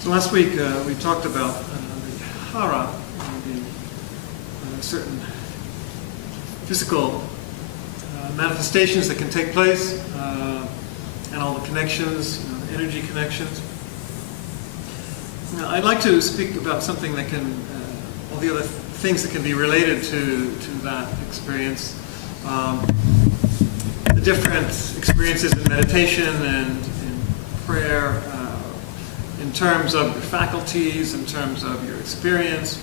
So last week we talked about the hara, the certain physical manifestations that can take place, and all the connections, energy connections. Now, I'd like to speak about something that can, all the other things that can be related to that experience. The different experiences in meditation and in prayer, in terms of your faculties, in terms of your experience.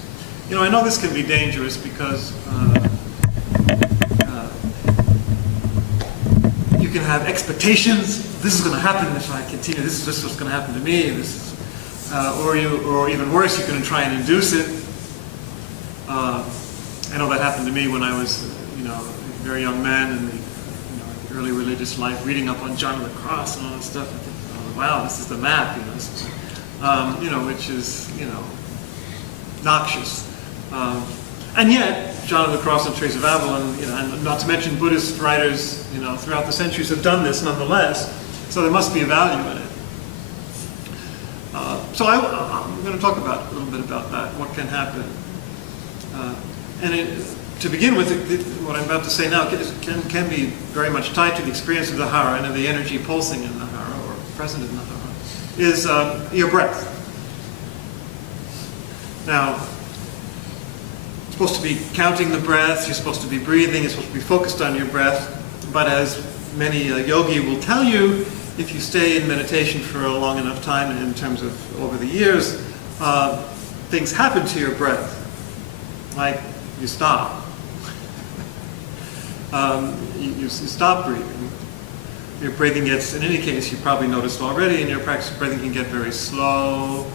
I know this can be dangerous because you can have expectations. This is going to happen if I continue. This is just what's going to happen to me. Or even worse, you can try and induce it. I know that happened to me when I was, a very young man in the early religious life, reading up on John of the Cross and all that stuff. I think, oh, wow, this is the map, which is, noxious. And yet, John of the Cross and Teresa of Avila, and not to mention Buddhist writers, throughout the centuries have done this nonetheless. So there must be a value in it. So I'm going to talk a little bit about that, what can happen. To begin with, what I'm about to say now can be very much tied to the experience of the hara and of the energy pulsing in the hara, or present in the hara, is your breath. Now, you're supposed to be counting the breath, you're supposed to be breathing, you're supposed to be focused on your breath, but as many yogi will tell you, if you stay in meditation for a long enough time, in terms of over the years, things happen to your breath. Like you stop. You stop breathing. Your breathing gets, in any case, you probably noticed already, in your practice, breathing can get very slow,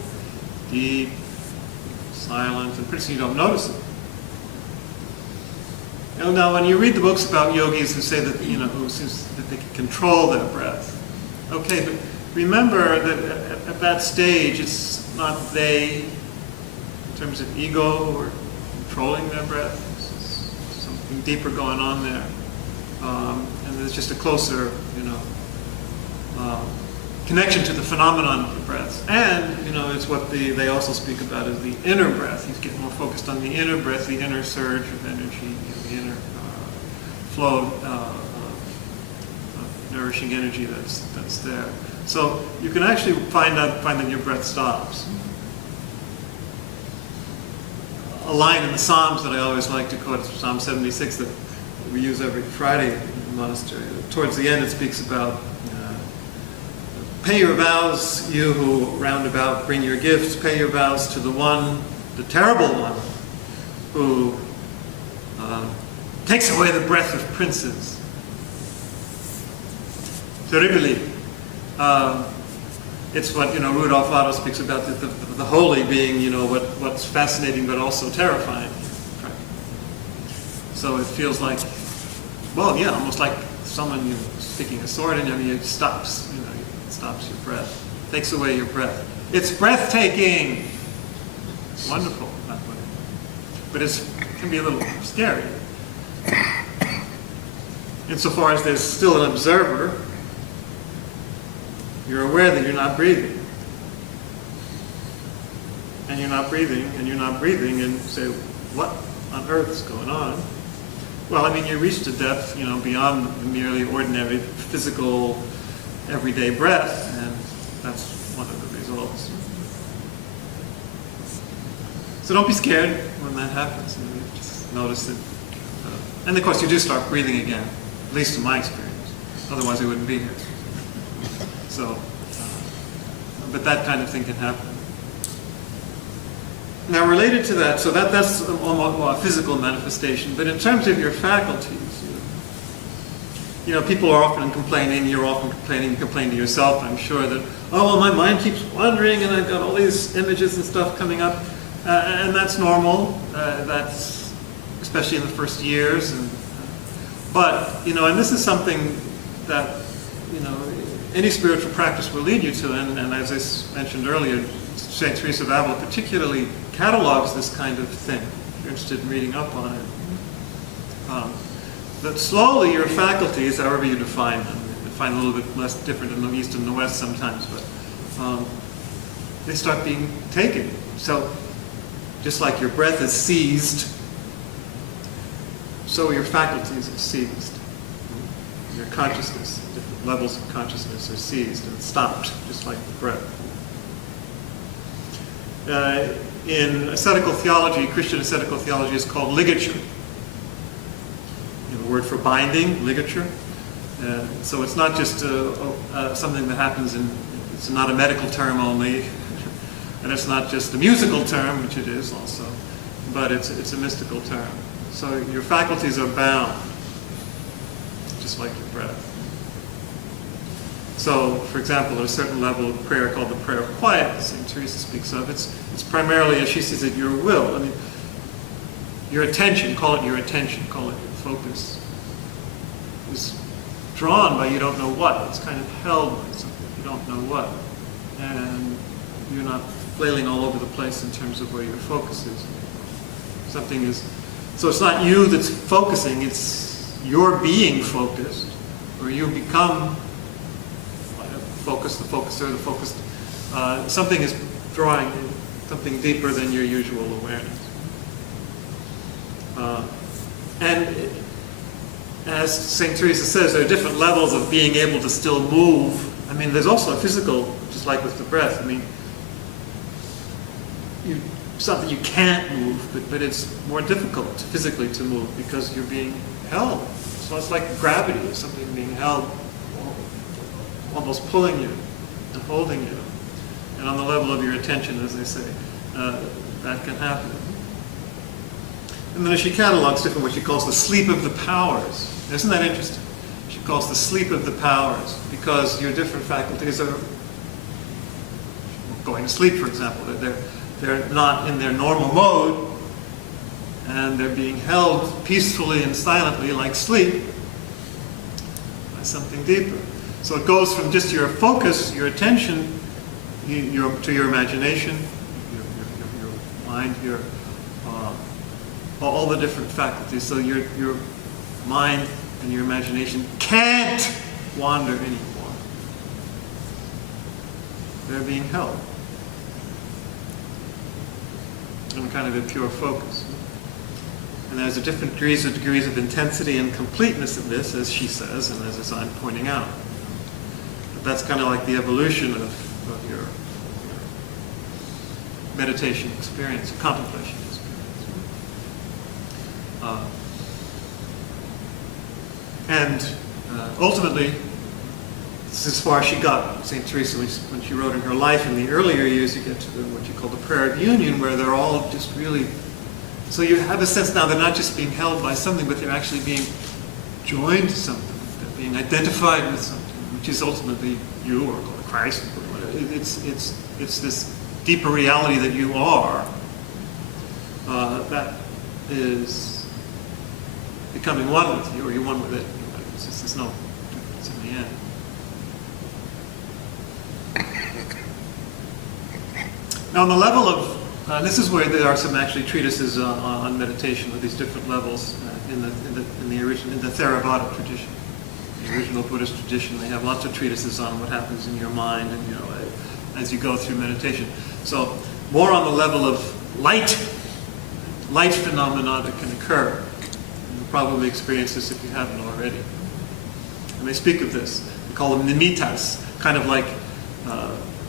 deep, silent, and pretty soon you don't notice it. Now, when you read the books about yogis who say that, that they can control their breath, okay, but remember that at that stage, it's not they, in terms of ego or controlling their breath. There's something deeper going on there. And there's just a closer, connection to the phenomenon of the breath. And, it's what they also speak about as the inner breath. You get more focused on the inner breath, the inner surge of energy, the inner flow of nourishing energy that's there. So you can actually find that your breath stops. A line in the Psalms that I always like to quote, Psalm 76, that we use every Friday in the monastery. Towards the end it speaks about, pay your vows, you who round about bring your gifts, pay your vows to the one, the terrible one, who takes away the breath of princes. Terribly. It's what Rudolf Otto speaks about, the holy being, what's fascinating but also terrifying. So it feels like, almost like someone sticking a sword in you. It stops, it stops your breath, takes away your breath. It's breathtaking. It's wonderful that way, but it can be a little scary. Insofar as there's still an observer, you're aware that you're not breathing. And you're not breathing, and you're not breathing, and say, what on earth is going on? Well, you reach the depth, beyond the merely ordinary physical, everyday breath, and that's one of the results. So don't be scared when that happens. Just notice it. And of course, you do start breathing again, at least in my experience. Otherwise, I wouldn't be here. So, but that kind of thing can happen. Now, related to that, so that's a physical manifestation. But in terms of your faculties, people are often complaining. You're often complaining. You complain to yourself, I'm sure, that my mind keeps wandering, and I've got all these images and stuff coming up, and that's normal. That's especially in the first years. But and this is something that any spiritual practice will lead you to, and as I mentioned earlier, St. Teresa of Avila particularly catalogs this kind of thing, if you're interested in reading up on it. That slowly your faculties, however you define them, define a little bit less different in the East and the West sometimes, but they start being taken. So just like your breath is seized, so your faculties are seized. Your consciousness, different levels of consciousness are seized and stopped, just like the breath. In ascetical theology, Christian ascetical theology is called ligature. The word for binding, ligature. So it's not just something that happens it's not a medical term only, and it's not just a musical term, which it is also, but it's a mystical term. So your faculties are bound, just like your breath. So, for example, at a certain level of prayer called the prayer of quiet, St. Teresa speaks of, it's primarily, as she sees it, your will. I mean, your attention, call it your attention, call it your focus, is drawn by you don't know what. It's kind of held by something, you don't know what. And you're not flailing all over the place in terms of where your focus is. Something is, so it's not you that's focusing, it's your being focused, or you become focused, the focuser, the focused. Something is drawing you, something deeper than your usual awareness. And as St. Teresa says, there are different levels of being able to still move. I mean, there's also a physical, just like with the breath. I mean, something you can't move, but it's more difficult physically to move because you're being held. So it's like gravity, or something being held, almost pulling you and holding you. And on the level of your attention, as they say, that can happen. And then she catalogs different, what she calls the sleep of the powers. Isn't that interesting? She calls the sleep of the powers, because your different faculties are going to sleep, for example. They're not in their normal mode, and they're being held peacefully and silently, like sleep, by something deeper. So it goes from just your focus, your attention, to your imagination, your mind, all the different faculties. So your mind and your imagination can't wander anymore. They're being held in kind of a pure focus. And there's different degrees of intensity and completeness of this, as she says, and as I'm pointing out. But that's kind of like the evolution of your meditation experience, contemplation experience. And ultimately, this is as far as she got. St. Teresa, when she wrote in her life, in the earlier years, you get to what you call the prayer of union, where they're all just really, so you have a sense now they're not just being held by something, but they're actually being joined to something, they're being identified with something, which is ultimately you, or Christ, or whatever. It's this deeper reality that you are, that is becoming one with you, or you're one with it. There's no difference in the end. Now, on the level of, this is where there are some actually treatises on meditation with these different levels in the Theravada tradition, the original Buddhist tradition. They have lots of treatises on what happens in your mind, and as you go through meditation. So, more on the level of light phenomena that can occur. You'll probably experience this if you haven't already. And they speak of this. They call them nimittas, kind of like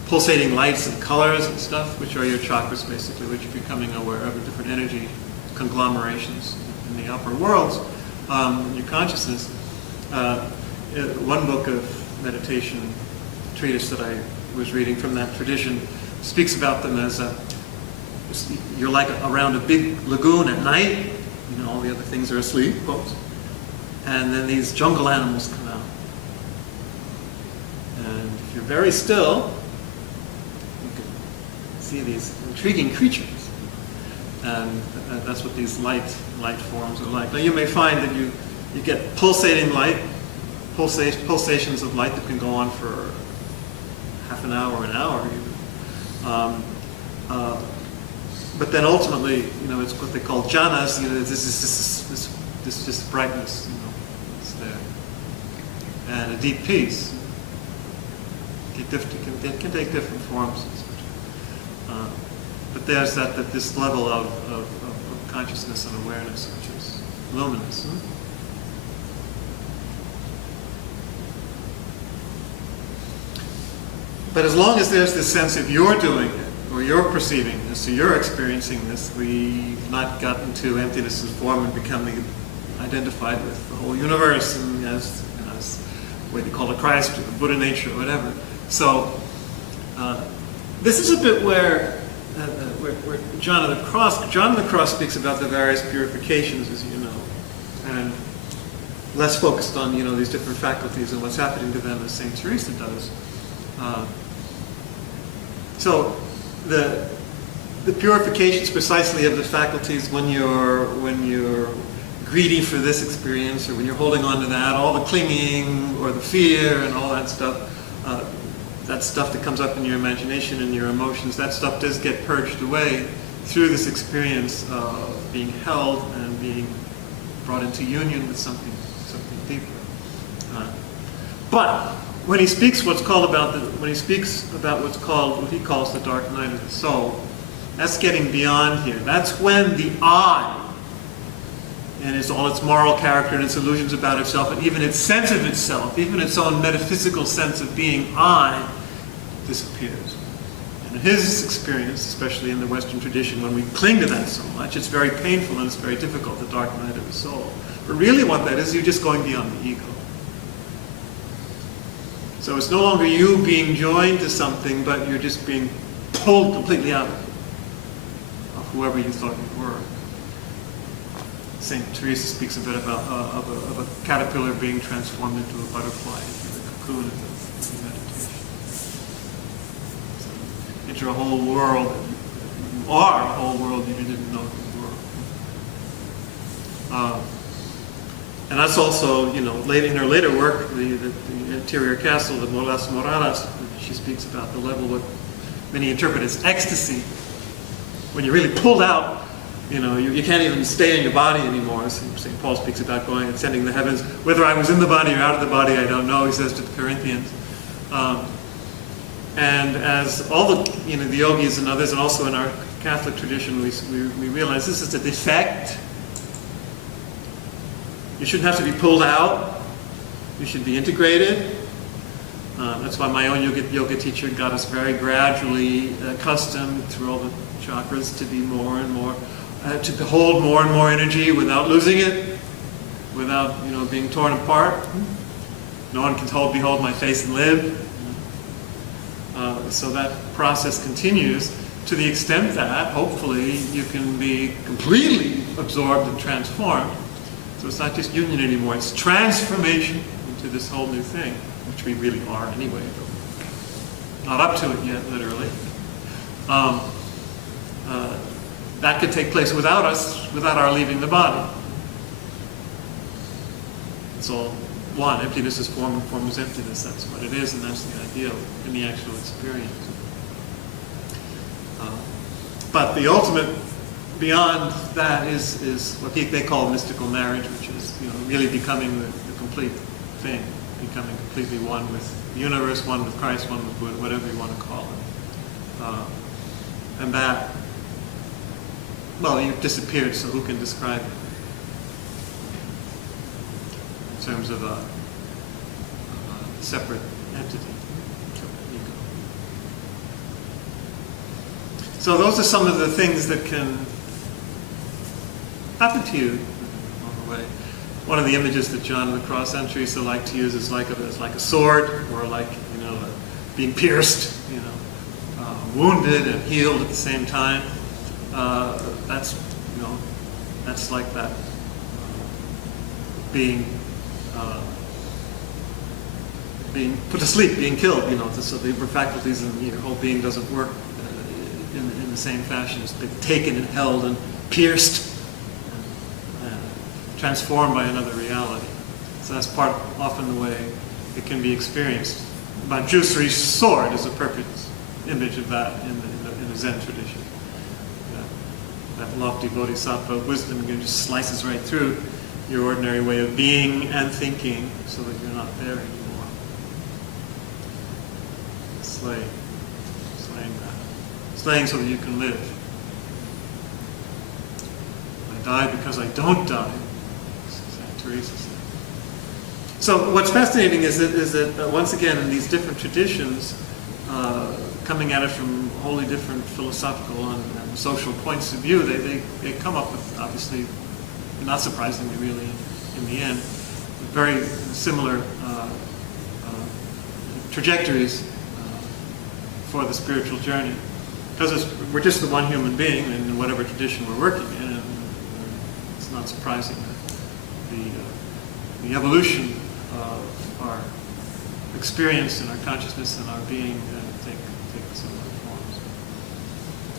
pulsating lights and colors and stuff, which are your chakras, basically, which you're becoming aware of, different energy conglomerations in the upper worlds, in your consciousness. One book of meditation treatise that I was reading from that tradition speaks about them as you're like around a big lagoon at night. All the other things are asleep, folks. And then these jungle animals come out. And if you're very still, you can see these intriguing creatures. And that's what these light forms are like. Now you may find that you get pulsating light, pulsations of light that can go on for half an hour, even. But then ultimately, it's what they call jhanas. This just brightness, it's there, and a deep peace. It can take different forms. But there's this level of consciousness and awareness, which is luminous. But as long as there's this sense of you're doing it, or you're perceiving this, or you're experiencing this, we've not gotten to emptiness as form and becoming identified with the whole universe and as what they call the Christ or the Buddha nature or whatever. So this is a bit where John of the Cross speaks about the various purifications, as you know, and less focused on these different faculties and what's happening to them as Saint Teresa does. So the purifications precisely of the faculties when you're greedy for this experience, or when you're holding on to that, all the clinging or the fear and all that stuff that comes up in your imagination and your emotions, that stuff does get purged away through this experience of being held and being brought into union with something deeper. But when he speaks what he calls the dark night of the soul, that's getting beyond here. That's when the I, and all its moral character and its illusions about itself, and even its sense of itself, even its own metaphysical sense of being I, disappears. And in his experience, especially in the Western tradition, when we cling to that so much, it's very painful and it's very difficult, the dark night of the soul. But really what that is, you're just going beyond the ego. So it's no longer you being joined to something, but you're just being pulled completely out of whoever you thought you were. Saint Teresa speaks a bit about of a caterpillar being transformed into a butterfly, into the cocoon of the meditation. So, enter a whole world. You are a whole world you didn't know you were. And that's also, in her later work, the interior castle, the Molas Moradas, she speaks about the level what many interpret as ecstasy. When you're really pulled out, you can't even stay in your body anymore. St. Paul speaks about going and ascending the heavens. Whether I was in the body or out of the body, I don't know, he says to the Corinthians. And as all the yogis and others, and also in our Catholic tradition, we realize this is a defect. You shouldn't have to be pulled out. You should be integrated. That's why my own yoga teacher got us very gradually accustomed through all the chakras to be more and more, to hold more and more energy without losing it, without being torn apart. No one can behold my face and live. So that process continues to the extent that hopefully you can be completely absorbed and transformed. So it's not just union anymore, it's transformation into this whole new thing, which we really are anyway, but not up to it yet, literally. That could take place without us, without our leaving the body. It's all one. Emptiness is form and form is emptiness. That's what it is, and that's the ideal in the actual experience. But the ultimate beyond that is what they call mystical marriage, which is really becoming the complete thing, becoming completely one with the universe, one with Christ, one with Buddha, whatever you want to call it. And that, well, you've disappeared, so who can describe it in terms of a separate entity, separate ego. So those are some of the things that can happen to you along the way. One of the images that John of the Cross and Teresa like to use is like a sword, or like being pierced, wounded and healed at the same time. That's like that being put to sleep, being killed. So the faculties and your whole being doesn't work in the same fashion. It's been taken and held and pierced. Transformed by another reality. So that's often the way it can be experienced. Manjusri's sword is a perfect image of that in the Zen tradition. That lofty bodhisattva wisdom just slices right through your ordinary way of being and thinking so that you're not there anymore. Slaying that. slaying so that you can live. I die because I don't die, Saint Teresa said. So what's fascinating is that once again, in these different traditions, coming at it from wholly different philosophical and social points of view, they come up with, obviously, not surprisingly really, in the end, very similar trajectories for the spiritual journey. Because we're just the one human being in whatever tradition we're working in, and it's not surprising that the evolution of our experience and our consciousness and our being take similar forms.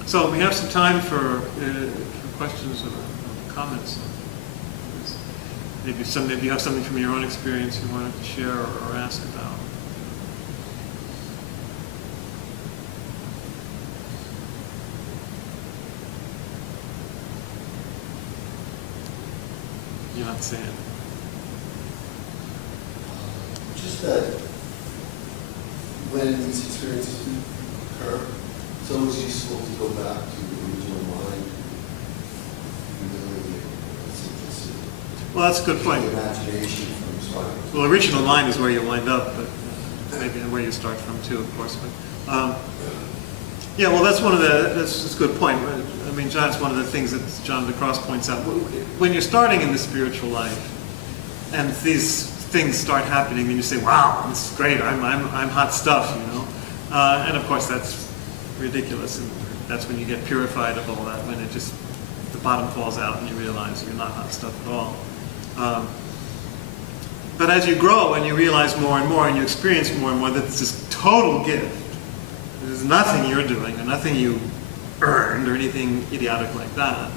So we have some time for questions or comments. Maybe you have something from your own experience you wanted to share or ask about. You're not saying. Just that when these experiences do occur, it's always useful to go back to the original mind, humility, and simplicity. Well, that's a good point. The imagination from starting. Well, original mind is where you wind up, but maybe where you start from too, of course. But yeah, well, that's a good point. I mean, John's one of the things that John the Cross points out. When you're starting in the spiritual life, and these things start happening, and you say, "Wow, this is great! I'm hot stuff," you know. And of course, that's ridiculous, and that's when you get purified of all that. When it just the bottom falls out, and you realize you're not hot stuff at all. But as you grow and you realize more and more, and you experience more and more, that it's this total gift. There's nothing you're doing, or nothing you earned, or anything idiotic like that.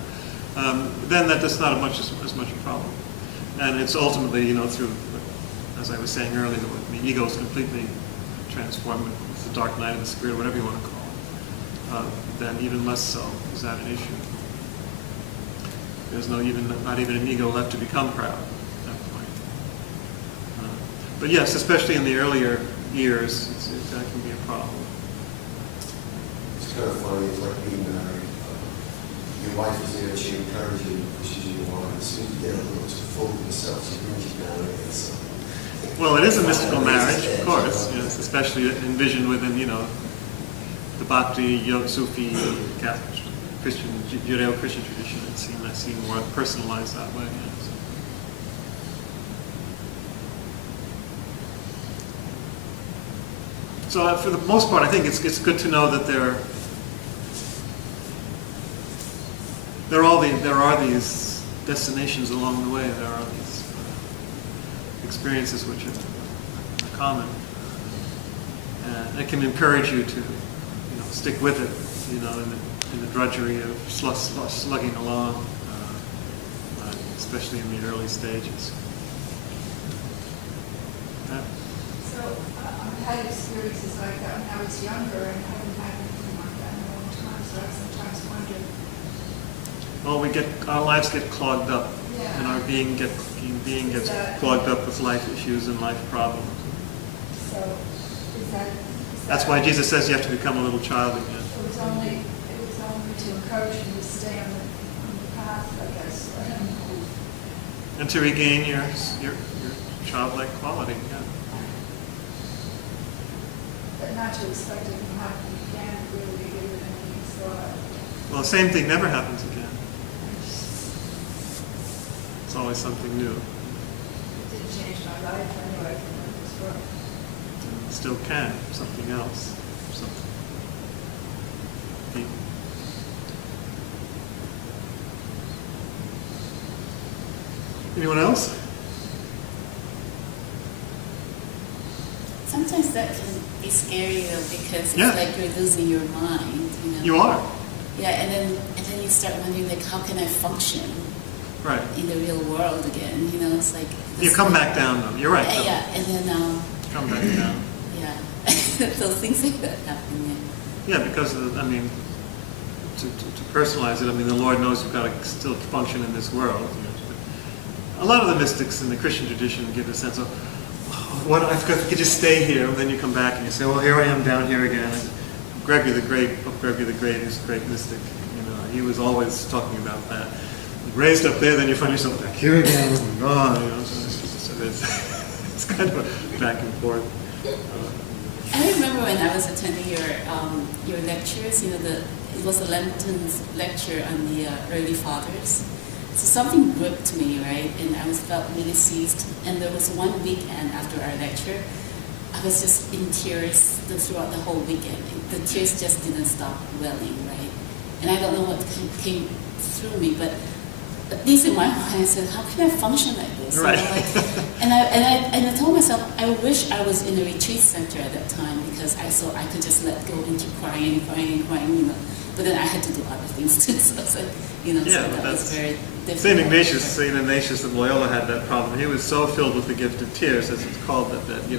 Then that's not as much a problem. And it's ultimately, you know, through, as I was saying earlier, when the ego is completely transformed with the dark night of the spirit, whatever you want to call it, then even less so is that an issue. There's not even an ego left to become proud at that point. But yes, especially in the earlier years, that can be a problem. It's kind of funny, it's like being married. Your wife is there, she encourages you, pushes you along, and as soon as you get a little too full of yourself, she brings you down again. So. Well, it is a mystical marriage, of course, yes, especially envisioned within, you know, the Bhakti, Sufi, Catholic, Christian, Judeo-Christian tradition. I see more personalized that way. Yes. So for the most part, I think it's good to know that there are these destinations along the way. There are these experiences which are common, and it can encourage you to, you know, stick with it, you know, in the drudgery of slugging along, especially in the early stages. Yeah. So I've had experiences like that when I was younger, and I haven't had anything like that in a long time. So I sometimes wonder. Well, our lives get clogged up, Yeah. and our being gets clogged up with life issues and life problems. So is that? That's why Jesus says you have to become a little child again. It was only to encourage you to stay on the path, I guess. And to regain your childlike quality, yeah. But not to expect it to happen again, really, to give it any thought. Well, the same thing never happens again. It's always something new. It did change my life anyway from this work. And it still can, something else, something deep. Anyone else? Sometimes that can be scary though, because it's Yeah. like you're losing your mind, you know. You are. Yeah, and then you start wondering, like, how can I function Right. in the real world again? You know, it's like You come back down, though. You're right. Though. Yeah, and then Come back down. yeah, so things like that happen. Yeah, because, to personalize it, I mean, the Lord knows you've got to still function in this world. You know. A lot of the mystics in the Christian tradition give a sense of, what if I could just stay here, and then you come back and you say, well, here I am down here again. And Gregory the Great, Pope Gregory the Great, who's a great mystic, he was always talking about that. Raised up there, then you find yourself back here again, and gone, so it's kind of a back and forth. I remember when I was attending your lectures, it was a Lenten lecture on the early fathers. So something gripped me, right? And I felt really seized. And there was one weekend after our lecture, I was just in tears throughout the whole weekend. The tears just didn't stop welling, right? And I don't know what came through me, but at least in my mind, I said, how can I function like this? Right. And I told myself, I wish I was in a retreat center at that time because I could just let go into crying. But then I had to do other things too. So it's like, so that was very difficult. Saint Ignatius of Loyola had that problem. He was so filled with the gift of tears, as it's called, that he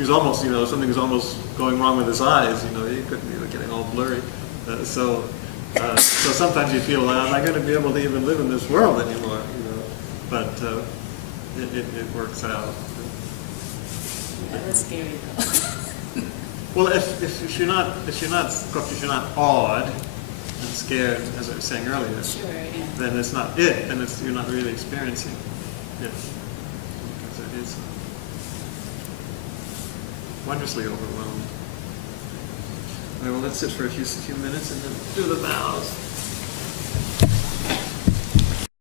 was almost, something was almost going wrong with his eyes. He couldn't, getting all blurry. So sometimes you feel, am I going to be able to even live in this world anymore? But it works out. That was scary though. Well, if you're not awed and scared, as I was saying earlier, Sure, yeah. then it's not it. Then you're not really experiencing it, because it is wondrously overwhelmed. All right, well, let's sit for a few minutes and then do the vows.